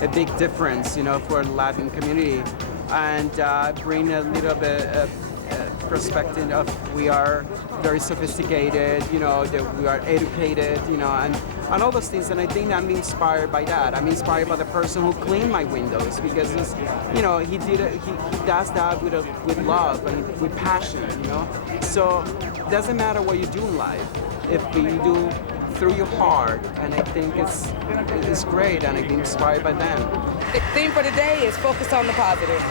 a big difference, you know, for the Latin community, and bring a little bit of perspective of we are very sophisticated, you know, that we are educated, you know, and all those things. And I think I'm inspired by that. I'm inspired by the person who cleaned my windows, because it's, you know, he does that with love and with passion, you know. So it doesn't matter what you do in life, if you do through your heart, and I think it's great, and I'm inspired by them. The theme for today is focus on the positive.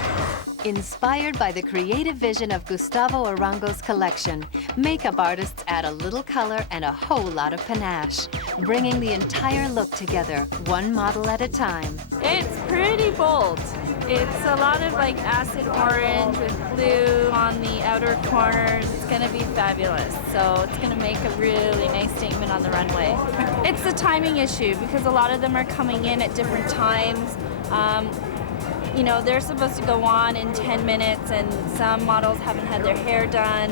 Inspired by the creative vision of Gustavo Arango's collection, makeup artists add a little color and a whole lot of panache, bringing the entire look together, one model at a time. It's pretty bold. It's a lot of like acid orange with blue on the outer corners. It's going to be fabulous. So it's going to make a really nice statement on the runway. It's a timing issue because a lot of them are coming in at different times. You know, they're supposed to go on in 10 minutes, and some models haven't had their hair done.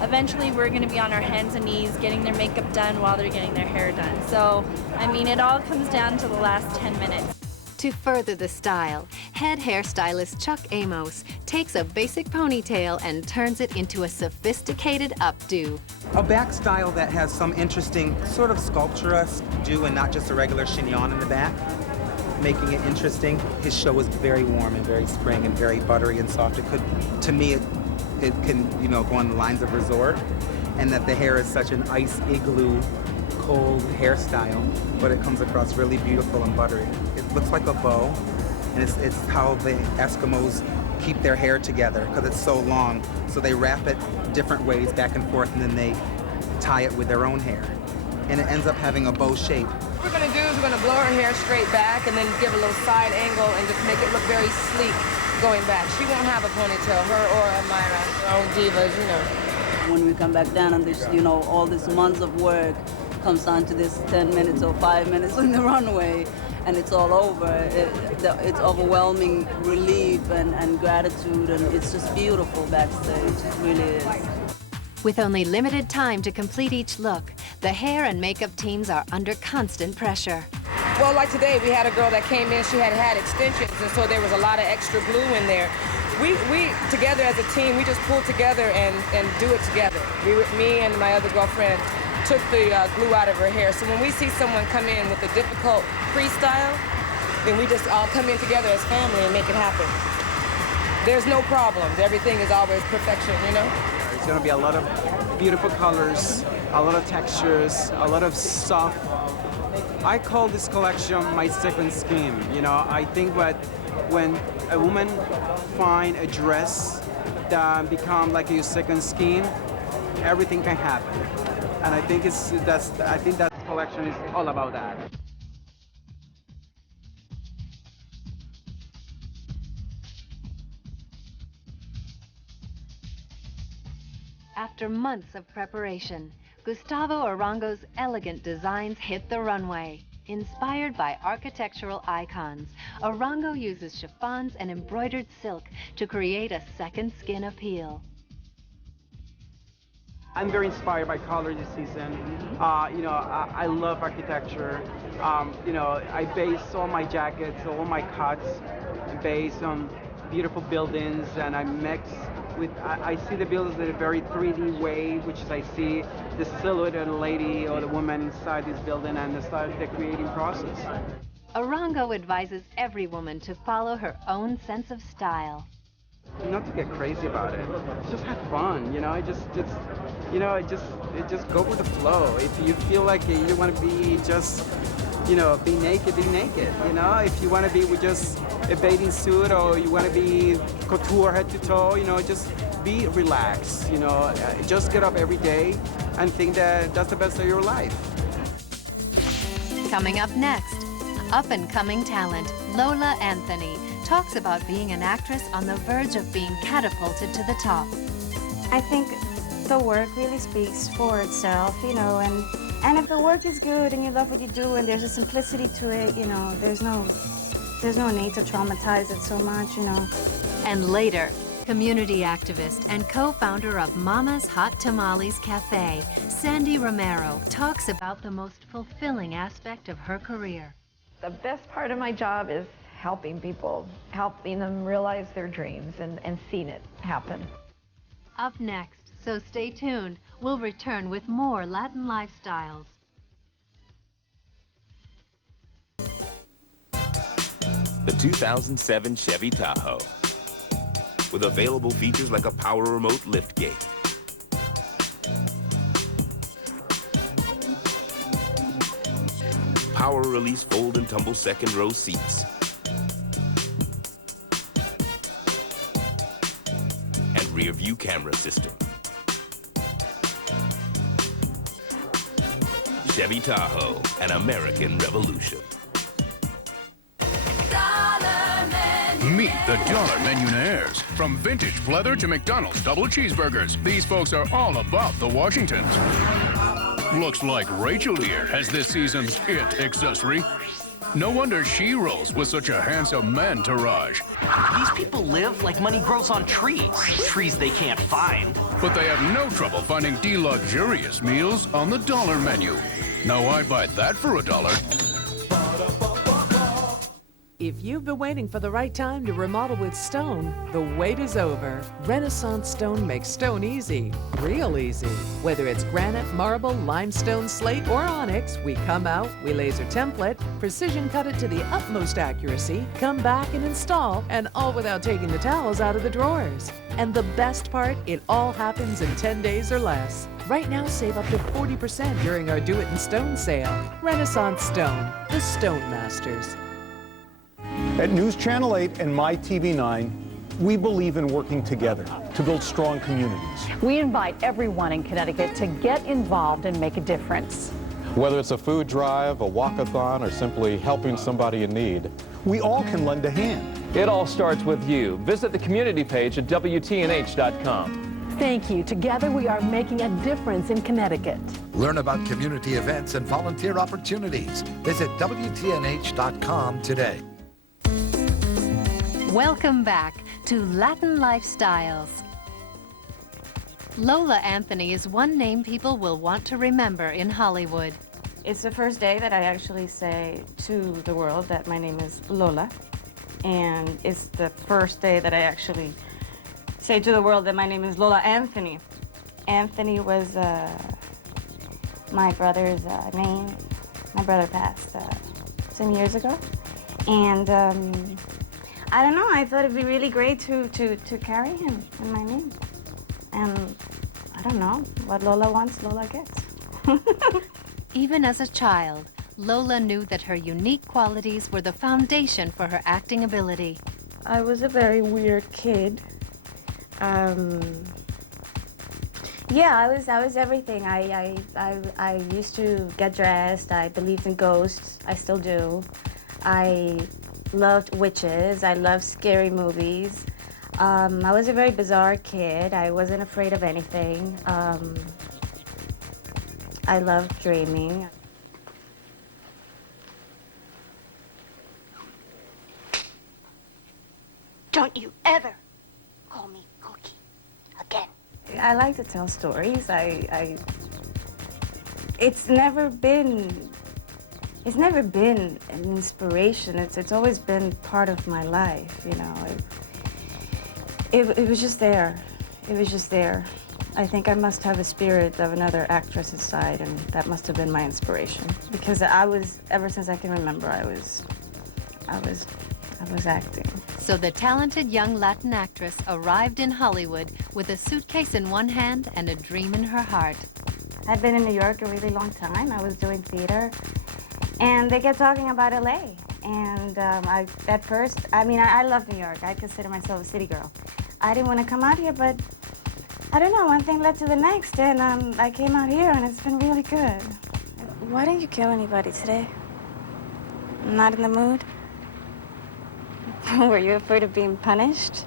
Eventually, we're going to be on our hands and knees getting their makeup done while they're getting their hair done. So, I mean, it all comes down to the last 10 minutes. To further the style, head hairstylist Chuck Amos takes a basic ponytail and turns it into a sophisticated updo. A back style that has some interesting sort of sculpturesque do and not just a regular chignon in the back, making it interesting. His show was very warm and very spring and very buttery and soft. It could, to me, it can, you know, go on the lines of resort, and that the hair is such an ice igloo, cold hairstyle, but it comes across really beautiful and buttery. It looks like a bow, and it's how the Eskimos keep their hair together because it's so long. So they wrap it different ways back and forth, and then they tie it with their own hair, and it ends up having a bow shape. What we're going to do is we're going to blow her hair straight back and then give a little side angle and just make it look very sleek going back. She won't have a ponytail, her or Amira, our own divas, you know. When we come back down and this, you know, all this months of work comes down to this 10 minutes or 5 minutes on the runway, and it's all over. It's overwhelming relief and gratitude, and it's just beautiful backstage. It really is. With only limited time to complete each look, the hair and makeup teams are under constant pressure. Well, like today, we had a girl that came in, she had extensions, and so there was a lot of extra glue in there. We together as a team, we just pulled together and do it together. Me and my other girlfriend took the glue out of her hair. So when we see someone come in with a difficult freestyle, then we just all come in together as family and make it happen. There's no problems. Everything is always perfection, you know? There's going to be a lot of beautiful colors, a lot of textures, a lot of soft. I call this collection my second skin. You know, I think that when a woman find a dress that become like your second skin, everything can happen. And I think that collection is all about that. After months of preparation, Gustavo Arango's elegant designs hit the runway. Inspired by architectural icons, Arango uses chiffons and embroidered silk to create a second skin appeal. I'm very inspired by color this season. You know, I love architecture. You know, I base all my jackets, all my cuts based on beautiful buildings, and I mix with, I see the buildings in a very 3D way, which is I see the silhouette of the lady or the woman inside this building and start the creating process. Arango advises every woman to follow her own sense of style. Not to get crazy about it. Just have fun, you know. Just go with the flow. If you feel like you want to be just, you know, be naked, you know. If you want to be with just a bathing suit, or you want to be couture head to toe, you know, just be relaxed, you know. Just get up every day and think that that's the best of your life. Coming up next, up-and-coming talent Lola Anthony talks about being an actress on the verge of being catapulted to the top. I think the work really speaks for itself, you know, and if the work is good and you love what you do and there's a simplicity to it, you know, there's no need to traumatize it so much, you know. And later, community activist and co-founder of Mama's Hot Tamales Cafe, Sandy Romero talks about the most fulfilling aspect of her career. The best part of my job is helping people, helping them realize their dreams and seeing it happen. Up next, so stay tuned. We'll return with more Latin lifestyles. The 2007 Chevy Tahoe, with available features like a power remote liftgate, power release fold and tumble second row seats, and rear view camera system. Chevy Tahoe, an American revolution. Meet the Dollar Menionaires. From vintage pleather to McDonald's double cheeseburgers, these folks are all about the Washingtons. Looks like Rachel here has this season's it accessory. No wonder she rolls with such a handsome entourage. These people live like money grows on trees. Trees they can't find. But they have no trouble finding de-luxurious meals on the Dollar menu. Now I buy that for $1. If you've been waiting for the right time to remodel with stone, the wait is over. Renaissance Stone makes stone easy, real easy. Whether it's granite, marble, limestone, slate, or onyx, we come out, we laser template, precision cut it to the utmost accuracy, come back and install, and all without taking the towels out of the drawers. And the best part, it all happens in 10 days or less. Right now, save up to 40% during our Do It in Stone sale. Renaissance Stone, the Stone Masters. At News Channel 8 and MyTV9, we believe in working together to build strong communities. We invite everyone in Connecticut to get involved and make a difference. Whether it's a food drive, a walkathon, or simply helping somebody in need, we all can lend a hand. It all starts with you. Visit the community page at WTNH.com. Thank you. Together we are making a difference in Connecticut. Learn about community events and volunteer opportunities. Visit WTNH.com today. Welcome back to Latin Lifestyles. Lola Anthony is one name people will want to remember in Hollywood. It's the first day that I actually say to the world that my name is Lola. And it's the first day that I actually say to the world that my name is Lola Anthony. Anthony was my brother's name. My brother passed some years ago. And I don't know, I thought it'd be really great to carry him in my name. And I don't know, what Lola wants, Lola gets. Even as a child, Lola knew that her unique qualities were the foundation for her acting ability. I was a very weird kid. Yeah, I was everything. I used to get dressed. I believed in ghosts. I still do. I loved witches. I loved scary movies. I was a very bizarre kid. I wasn't afraid of anything. I loved dreaming. Don't you ever call me Cookie again. I like to tell stories. It's never been an inspiration. It's always been part of my life, you know. It was just there. It was just there. I think I must have a spirit of another actress inside, and that must have been my inspiration. Because ever since I can remember, I was acting. So the talented young Latin actress arrived in Hollywood with a suitcase in one hand and a dream in her heart. I'd been in New York a really long time. I was doing theater, and they kept talking about LA. And I love New York. I consider myself a city girl. I didn't want to come out here, but I don't know, one thing led to the next, and I came out here, and it's been really good. Why didn't you kill anybody today? Not in the mood? Were you afraid of being punished?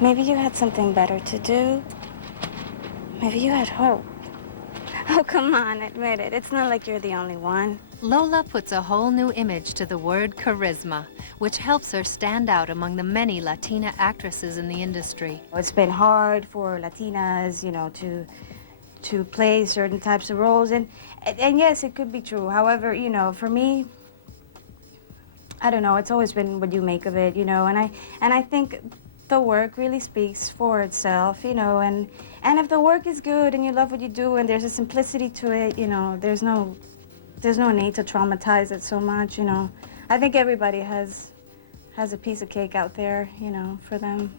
Maybe you had something better to do. Maybe you had hope. Oh, come on, admit it. It's not like you're the only one. Lola puts a whole new image to the word charisma, which helps her stand out among the many Latina actresses in the industry. It's been hard for Latinas, you know, to play certain types of roles. And yes, it could be true. However, you know, for me, I don't know, it's always been what you make of it, you know, and I think the work really speaks for itself, you know, and if the work is good and you love what you do and there's a simplicity to it, you know, there's no need to traumatize it so much, you know. I think everybody has a piece of cake out there, you know, for them.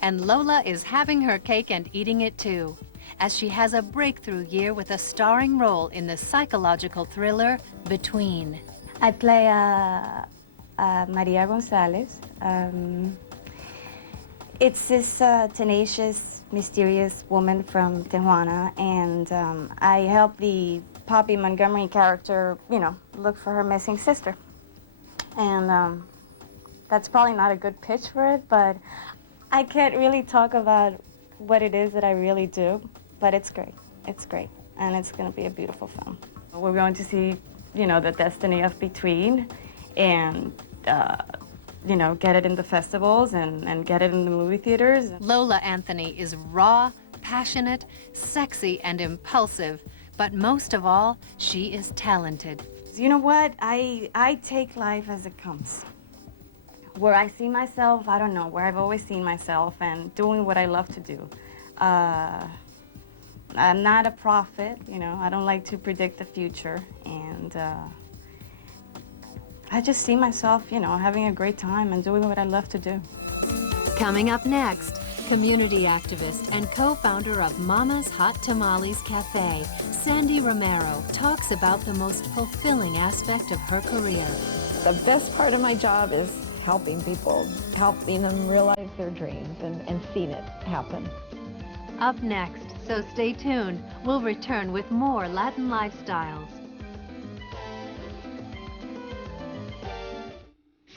And Lola is having her cake and eating it too, as she has a breakthrough year with a starring role in the psychological thriller Between. I play Maria Gonzalez. It's this tenacious, mysterious woman from Tijuana, and I help the Poppy Montgomery character, you know, look for her missing sister. And that's probably not a good pitch for it, but I can't really talk about what it is that I really do, but it's great. It's great, and it's going to be a beautiful film. We're going to see, you know, the destiny of Between, and you know, get it in the festivals and get it in the movie theaters. Lola Anthony is raw, passionate, sexy, and impulsive, but most of all, she is talented. You know what? I take life as it comes. Where I see myself, I don't know, where I've always seen myself and doing what I love to do. I'm not a prophet, you know, I don't like to predict the future, and I just see myself, you know, having a great time and doing what I love to do. Coming up next, community activist and co-founder of Mama's Hot Tamales Cafe, Sandy Romero talks about the most fulfilling aspect of her career. The best part of my job is helping people, helping them realize their dreams and seeing it happen. Up next, so stay tuned. We'll return with more Latin lifestyles.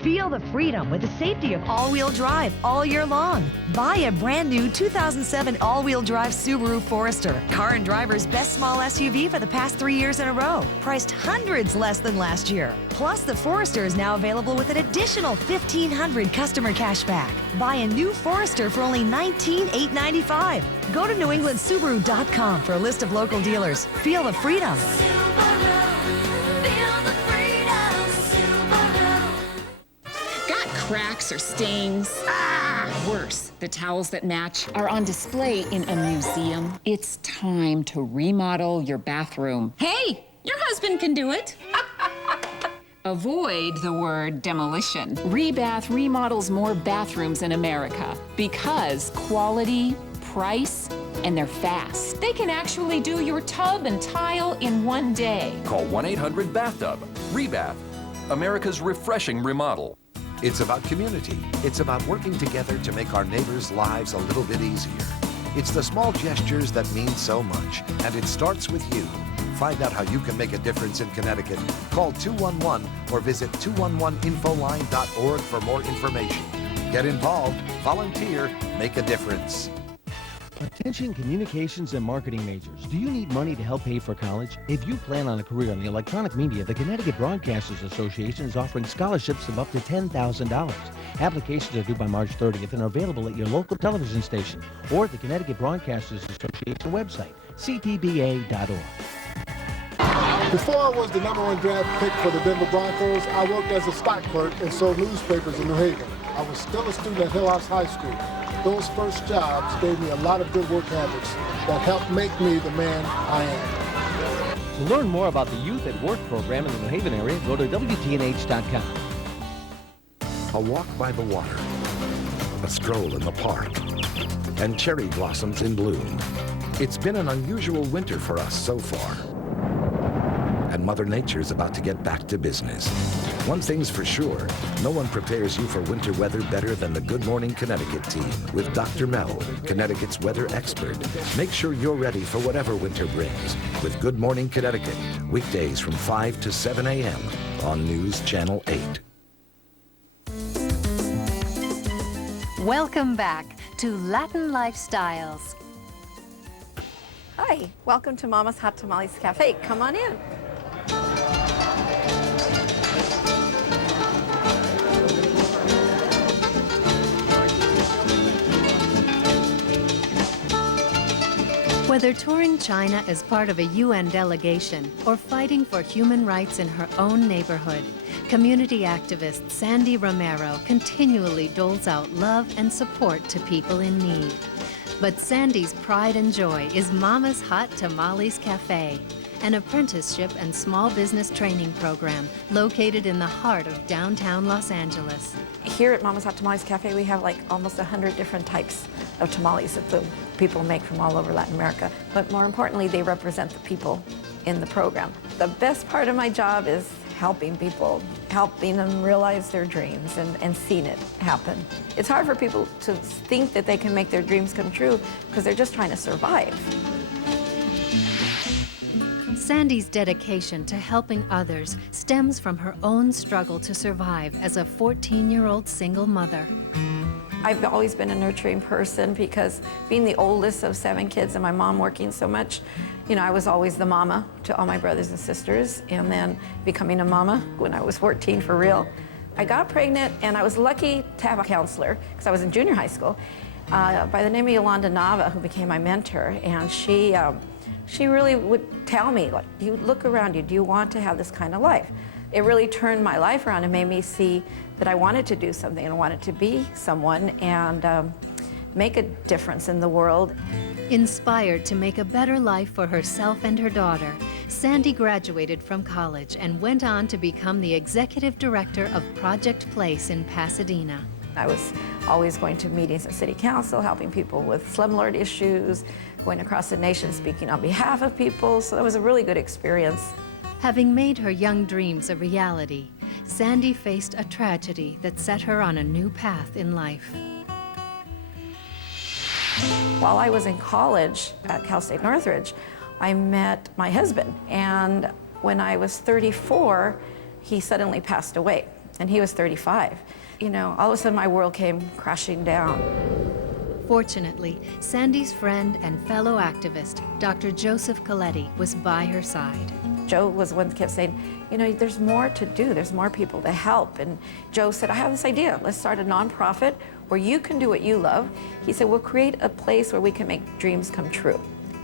Feel the freedom with the safety of all-wheel drive all year long. Buy a brand new 2007 all-wheel drive Subaru Forester. Car and Driver's best small SUV for the past 3 years in a row. Priced hundreds less than last year. Plus, the Forester is now available with an additional $1,500 customer cash back. Buy a new Forester for only $19,895. Go to NewEnglandSubaru.com for a list of local dealers. Feel the freedom. Cracks or stains. Worse, the towels that match are on display in a museum. It's time to remodel your bathroom. Hey, your husband can do it. Avoid the word demolition. Rebath remodels more bathrooms in America because quality, price, and they're fast. They can actually do your tub and tile in one day. Call 1-800-BATHTUB. Rebath, America's refreshing remodel. It's about community. It's about working together to make our neighbors' lives a little bit easier. It's the small gestures that mean so much, and it starts with you. Find out how you can make a difference in Connecticut. Call 211 or visit 211infoline.org for more information. Get involved, volunteer, make a difference. Attention communications and marketing majors. Do you need money to help pay for college? If you plan on a career in the electronic media, the Connecticut Broadcasters Association is offering scholarships of up to $10,000. Applications are due by March 30th and are available at your local television station or at the Connecticut Broadcasters Association website, cpba.org. Before I was the #1 draft pick for the Denver Broncos, I worked as a stock clerk and sold newspapers in New Haven. I was still a student at Hill House High School. Those first jobs gave me a lot of good work habits that helped make me the man I am. To learn more about the Youth at Work program in the New Haven area, go to WTNH.com. A walk by the water, a stroll in the park, and cherry blossoms in bloom. It's been an unusual winter for us so far. And Mother Nature's about to get back to business. One thing's for sure, no one prepares you for winter weather better than the Good Morning Connecticut team with Dr. Mel, Connecticut's weather expert. Make sure you're ready for whatever winter brings with Good Morning Connecticut, weekdays from 5 to 7 a.m. on News Channel 8. Welcome back to Latin Lifestyles. Hi, welcome to Mama's Hot Tamales Cafe. Come on in. Whether touring China as part of a UN delegation or fighting for human rights in her own neighborhood, community activist Sandy Romero continually doles out love and support to people in need. But Sandy's pride and joy is Mama's Hot Tamales Cafe, an apprenticeship and small business training program located in the heart of downtown Los Angeles. Here at Mama's Hot Tamales Cafe, we have like almost 100 different types of tamales that the people make from all over Latin America. But more importantly, they represent the people in the program. The best part of my job is helping people, helping them realize their dreams and seeing it happen. It's hard for people to think that they can make their dreams come true because they're just trying to survive. Sandy's dedication to helping others stems from her own struggle to survive as a 14-year-old single mother. I've always been a nurturing person because being the oldest of 7 kids and my mom working so much, you know, I was always the mama to all my brothers and sisters, and then becoming a mama when I was 14 for real. I got pregnant and I was lucky to have a counselor because I was in junior high school by the name of Yolanda Nava, who became my mentor, and she really would tell me, like, you look around you, do you want to have this kind of life? It really turned my life around and made me see that I wanted to do something and wanted to be someone and make a difference in the world. Inspired to make a better life for herself and her daughter, Sandy graduated from college and went on to become the executive director of Project Place in Pasadena. I was always going to meetings at City Council, helping people with slumlord issues, going across the nation speaking on behalf of people, so that was a really good experience. Having made her young dreams a reality, Sandy faced a tragedy that set her on a new path in life. While I was in college at Cal State Northridge, I met my husband, and when I was 34, he suddenly passed away, and he was 35. You know, all of a sudden my world came crashing down. Fortunately, Sandy's friend and fellow activist, Dr. Joseph Coletti, was by her side. Joe was the one that kept saying, you know, there's more to do, there's more people to help. And Joe said, I have this idea, let's start a nonprofit where you can do what you love. He said, we'll create a place where we can make dreams come true.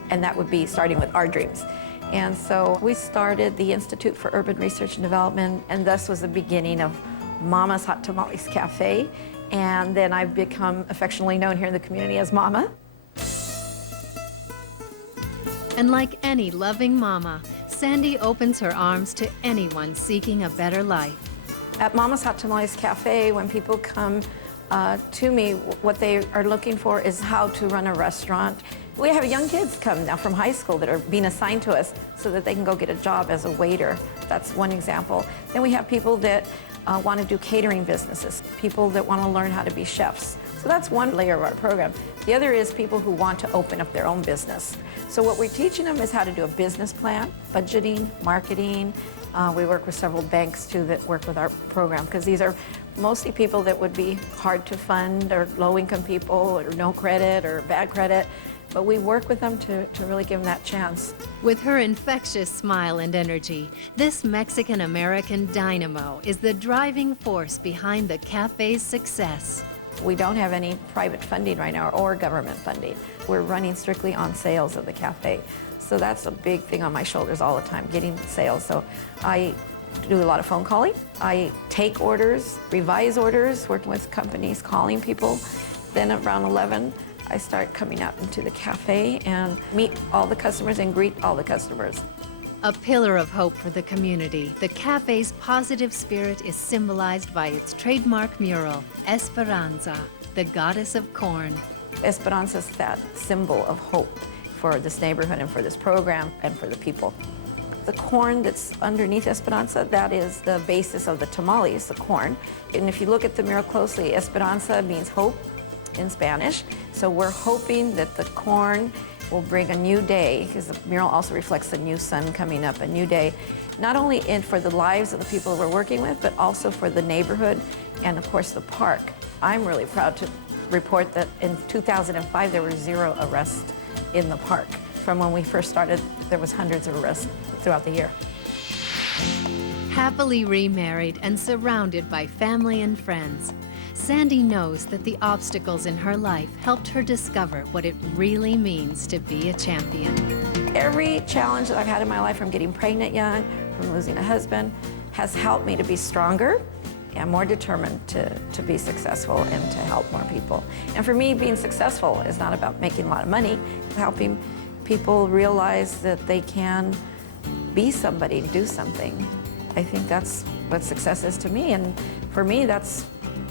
And that would be starting with our dreams. And so we started the Institute for Urban Research and Development, and thus was the beginning of Mama's Hot Tamales Cafe. And then I've become affectionately known here in the community as Mama. And like any loving mama, Sandy opens her arms to anyone seeking a better life. At Mama's Hot Tamales Cafe, when people come to me, what they are looking for is how to run a restaurant. We have young kids come now from high school that are being assigned to us so that they can go get a job as a waiter. That's one example. Then we have people that want to do catering businesses, people that want to learn how to be chefs. So that's one layer of our program. The other is people who want to open up their own business. So what we're teaching them is how to do a business plan, budgeting, marketing. We work with several banks too that work with our program because these are mostly people that would be hard to fund or low-income people or no credit or bad credit. But we work with them to really give them that chance. With her infectious smile and energy, this Mexican-American dynamo is the driving force behind the cafe's success. We don't have any private funding right now or government funding. We're running strictly on sales of the cafe. So that's a big thing on my shoulders all the time, getting sales. So I do a lot of phone calling. I take orders, revise orders, working with companies, calling people. Then around 11, I start coming out into the cafe and meet all the customers and greet all the customers. A pillar of hope for the community, the cafe's positive spirit is symbolized by its trademark mural, Esperanza, the goddess of corn. Esperanza is that symbol of hope for this neighborhood and for this program and for the people. The corn that's underneath Esperanza, that is the basis of the tamales, the corn. And if you look at the mural closely, Esperanza means hope in Spanish. So we're hoping that the corn will bring a new day, because the mural also reflects the new sun coming up, a new day, not only for the lives of the people we're working with, but also for the neighborhood and, of course, the park. I'm really proud to report that in 2005, there were 0 arrests in the park. From when we first started, there was hundreds of arrests throughout the year. Happily remarried and surrounded by family and friends, Sandy knows that the obstacles in her life helped her discover what it really means to be a champion. Every challenge that I've had in my life, from getting pregnant young, from losing a husband, has helped me to be stronger and more determined to be successful and to help more people. And for me, being successful is not about making a lot of money, helping people realize that they can be somebody and do something. I think that's what success is to me, and for me, that's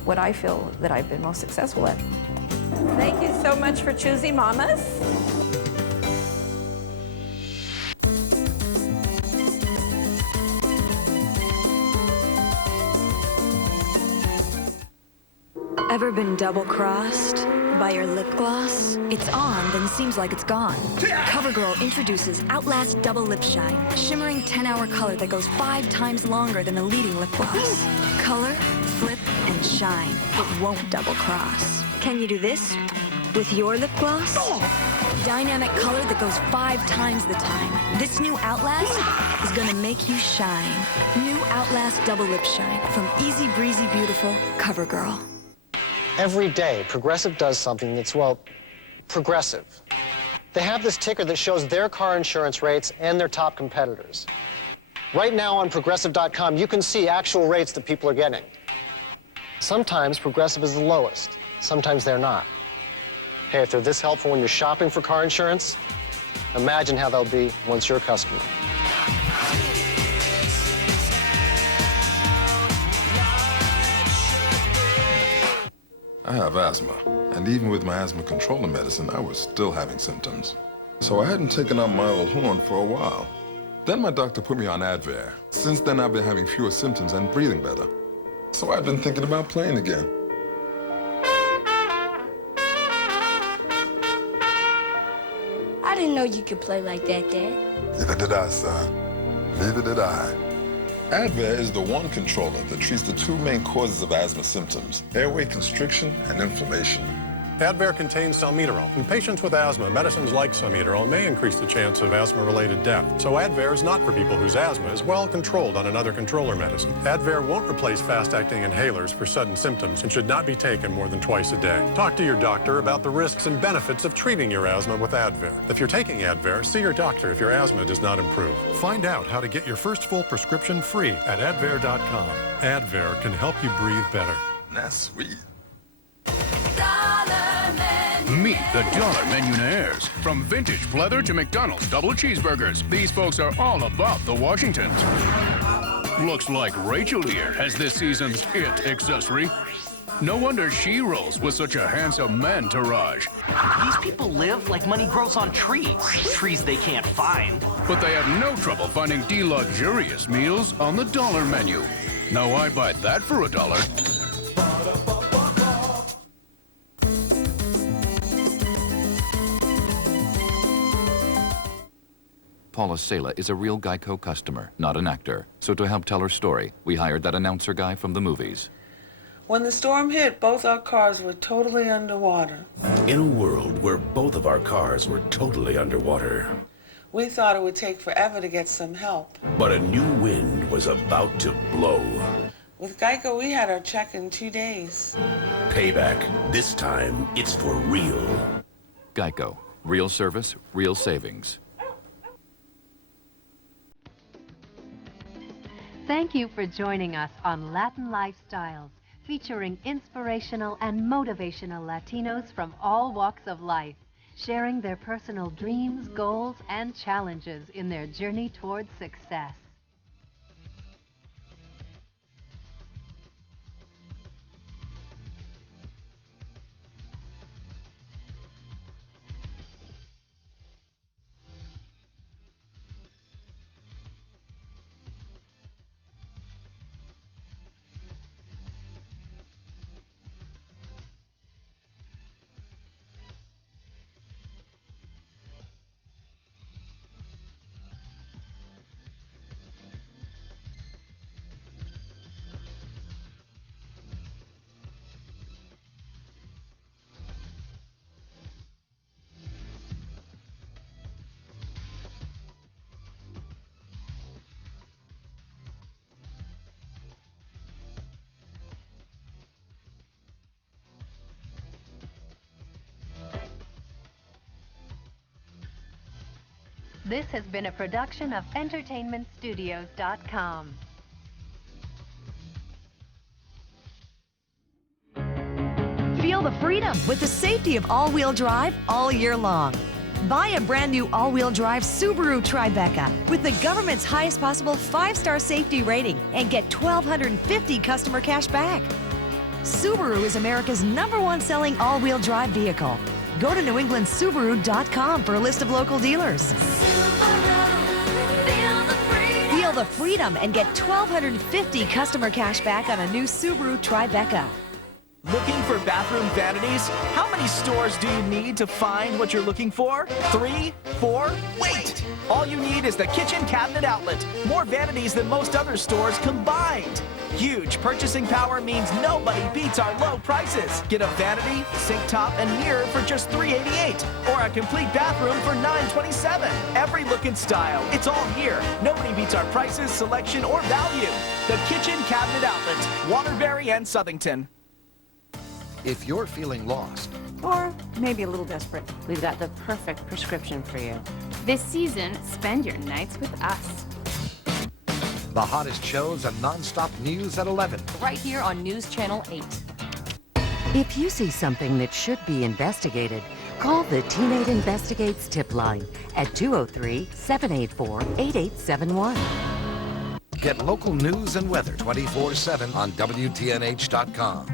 what I feel that I've been most successful at. Thank you so much for choosing Mamas. Ever been double-crossed by your lip gloss? It's on, then seems like it's gone. CoverGirl introduces Outlast Double Lip Shine, shimmering 10-hour color that goes 5 times longer than the leading lip gloss. Color, flip, and shine. It won't double-cross. Can you do this with your lip gloss? Dynamic color that goes 5 times the time. This new Outlast is gonna make you shine. New Outlast Double Lip Shine from Easy Breezy Beautiful CoverGirl. Every day, Progressive does something that's, well, progressive. They have this ticker that shows their car insurance rates and their top competitors. Right now on Progressive.com, you can see actual rates that people are getting. Sometimes Progressive is the lowest. Sometimes they're not. Hey, if they're this helpful when you're shopping for car insurance, imagine how they'll be once you're a customer. I have asthma, and even with my asthma controlling medicine, I was still having symptoms. So I hadn't taken out my old horn for a while. Then my doctor put me on Advair. Since then, I've been having fewer symptoms and breathing better. So I've been thinking about playing again. I didn't know you could play like that, Dad. Neither did I, son. Neither did I. Advair is the one controller that treats the 2 main causes of asthma symptoms, airway constriction and inflammation. Advair contains salmeterol. In patients with asthma, medicines like salmeterol may increase the chance of asthma-related death. So Advair is not for people whose asthma is well controlled on another controller medicine. Advair won't replace fast-acting inhalers for sudden symptoms and should not be taken more than twice a day. Talk to your doctor about the risks and benefits of treating your asthma with Advair. If you're taking Advair, see your doctor if your asthma does not improve. Find out how to get your first full prescription free at Advair.com. Advair can help you breathe better. That's sweet. Meet the Dollar Millionaires. From vintage pleather to McDonald's double cheeseburgers, these folks are all about the Washingtons. Looks like Rachel here has this season's it accessory. No wonder she rolls with such a handsome entourage. These people live like money grows on trees. Trees they can't find. But they have no trouble finding de-luxurious meals on the dollar menu. Now I buy that for $1. Paula Sela is a real Geico customer, not an actor. So to help tell her story, we hired that announcer guy from the movies. When the storm hit, both our cars were totally underwater. In a world where both of our cars were totally underwater. We thought it would take forever to get some help. But a new wind was about to blow. With Geico, we had our check in 2 days. Payback. This time, it's for real. Geico. Real service, real savings. Thank you for joining us on Latin Lifestyles, featuring inspirational and motivational Latinos from all walks of life, sharing their personal dreams, goals, and challenges in their journey towards success. This has been a production of EntertainmentStudios.com. Feel the freedom with the safety of all-wheel drive all year long. Buy a brand new all-wheel drive Subaru Tribeca with the government's highest possible 5-star safety rating and get $1,250 customer cash back. Subaru is America's #1 selling all-wheel drive vehicle. Go to NewEnglandSubaru.com for a list of local dealers. Feel the freedom and get $1,250 customer cash back on a new Subaru Tribeca. Looking for bathroom vanities? How many stores do you need to find what you're looking for? 3? 4? Wait! All you need is the Kitchen Cabinet Outlet. More vanities than most other stores combined. Huge purchasing power means nobody beats our low prices. Get a vanity, sink top, and mirror for just $388, or a complete bathroom for $927. Every look and style, it's all here. Nobody beats our prices, selection, or value. The Kitchen Cabinet Outlet, Waterbury and Southington. If you're feeling lost, or maybe a little desperate, we've got the perfect prescription for you. This season, spend your nights with us. the hottest shows and non-stop news at 11. Right here on News Channel 8. If you see something that should be investigated, call the Teammate Investigates tip line at 203-784-8871. Get local news and weather 24/7 on WTNH.com.